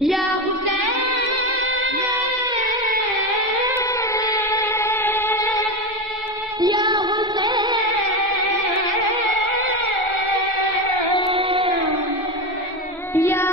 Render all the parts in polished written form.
یا حسین یا حسین یا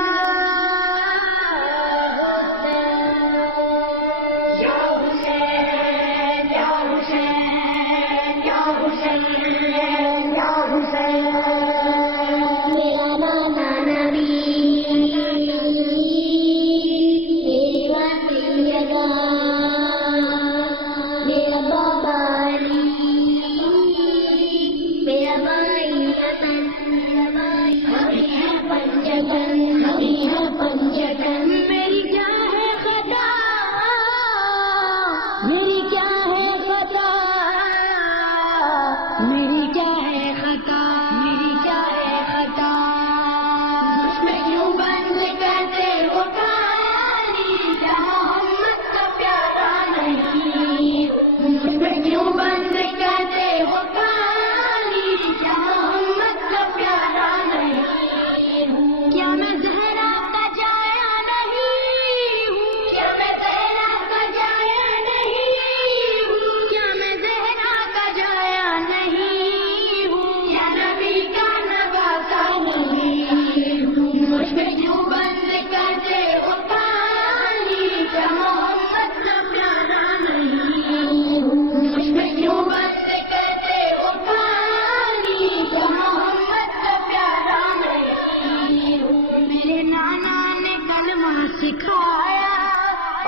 سکھایا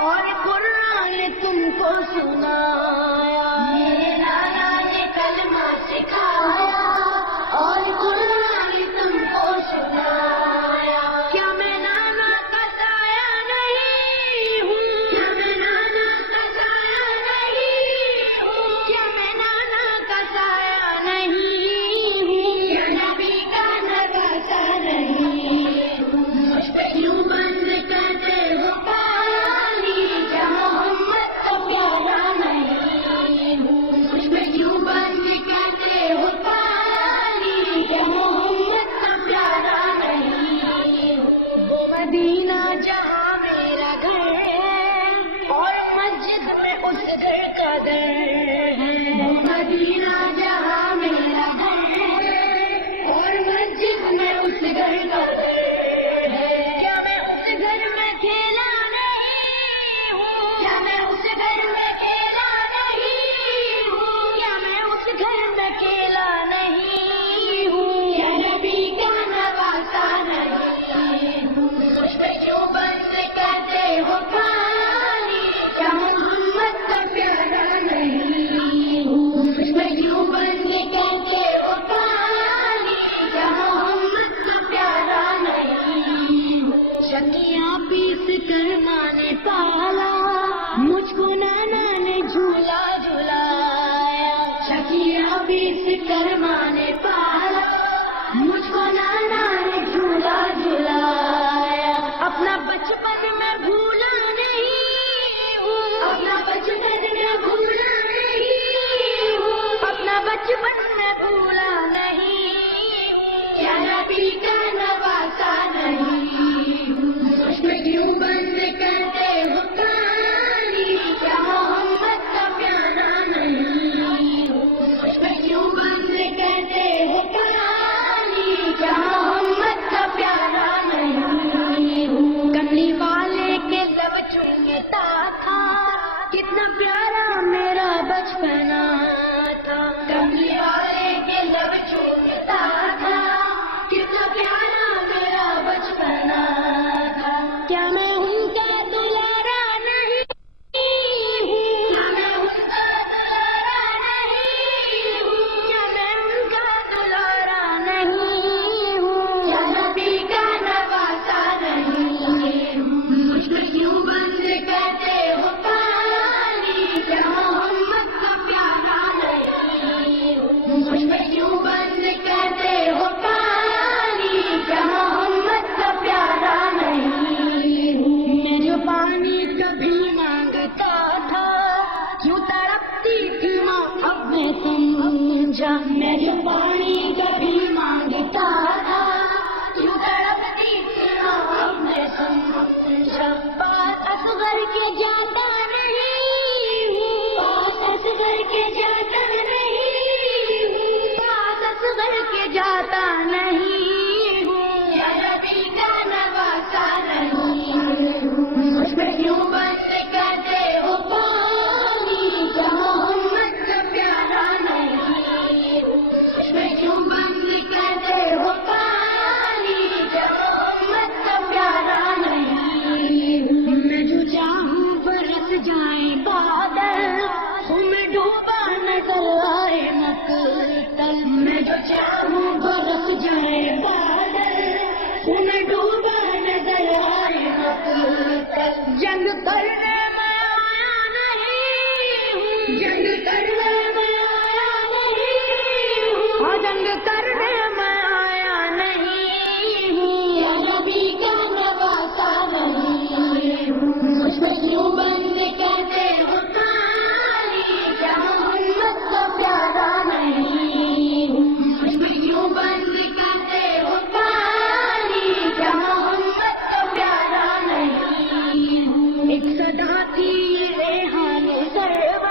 اور قرآن تم کو سنایا، میرے نانا نے کلمہ سکھایا اور قرآن تم کو سنایا۔ کیا میں نانا کا سایہ نہیں ہوں؟ کیا میں نانا کا سایہ نہیں ہوں؟ کیا میں نانا کا سایہ نہیں ہوں؟ کیا نبی کا نواسا نہیں ہوں؟ مجھ پہ کیوں بند کرتے ہو پانی، کیا محمد کا پیارا نہیں ہوں؟ مجھ پہ کیوں بند کرتے ہو پانی، کیا محمد کا پیارا نہیں ہوں؟ وہ مدینہ جہاں میرا گھر ہے اور مسجد میں اس گھر کا در ہے، وہ مدینہ جہاں میرا گھر ہے اور مسجد میں اس گھر کا در ہے۔ کیا میں اس گھر میں کھیلا نہیں ہوں؟ کیا میں اس گھر میں کھیلا نہیں ہوں؟ کیا میں اس گھر میں کھیلا نہیں ہوں؟ کیا نبی کا نواسا نہیں ہوں؟ مجھ پہ کیوں بند کرتے ہو پانی، کیا محمد کا پیارا نہیں ہوں؟ مجھ پہ کیوں بند کرتے ہو پانی، کیا محمد کا پیارا نہیں ہوں؟ شکیاں پیس کر ماں نے پالا، مجھ کو نانا نے جھولا جھلایا۔ شکیاں پیس کر ماں نے پالا، مجھ کو نانا نے جھولا جھلایا۔ اپنا بچپن میں بھولا نہیں ہوں، اپنا بچپن میں بھولا نہیں ہوں، اپنا بچپن میں بھولا نہیں ہوں۔ کیا نبی کا نواسا نہیں ہوں؟ مجھ پہ کیوں بند کرتے ہو پانی، کیا محمد کا پیارا نہیں ہوں؟ مجھ پہ کیوں بند کرتے ہو پانی، کیا محمد کا پیارا نہیں ہوں؟ کملی والے کے لب چومتا تھا، کتنا پیارا میرا بچپنا تھا۔ کملی والے کے لب چومتا تھا، کتنا پیارا میرا بچپنا تھا۔ کیا میں ان کا دلارا نہیں ہوں؟ کیا میں ان کا دلارا نہیں ہوں؟ کیا میں ان کا دلارا نہیں ہوں؟ کیا نبی کا نواسا نہیں ہوں؟ مجھ پہ کیوں بند کرتے ہو پانی، کیا محمد کا پیارا نہیں ہوں؟ مجھ پہ کیوں بند کرتے ہو پانی، کیا محمد کا پیارا نہیں ہوں؟ میں جو پانی کبھی مانگتا تھا، کیوں تڑپتی تھی ماں اب میں سمجھا۔ میں جو پانی کبھی مانگتا تھا، کیوں تڑپتی تھی ماں اب میں سمجھا۔ چاہوں برس جائے بادل انہیں ڈوبا نظر آئے مقتل جنگ کرنے میں آیا نہیں ہوں جنگ کرنے میں آیا نہیں ہوں جنگ کرنے میں آیا نہیں ہوں یا نبی کا نواسا نہیں ہوں مجھ پہ کیوں بند کہتے ہو تاری کیا محمد کا پیارا نہیں ہوں مجھ پہ کیوں بند کہتے ہو تاری کیا محمد کا پیارا نہیں ہوں ایک صدا تھی ریحان سرور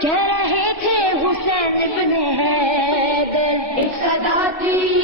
کہہ رہے تھے حسین ابن حیدر ایک صدا تھی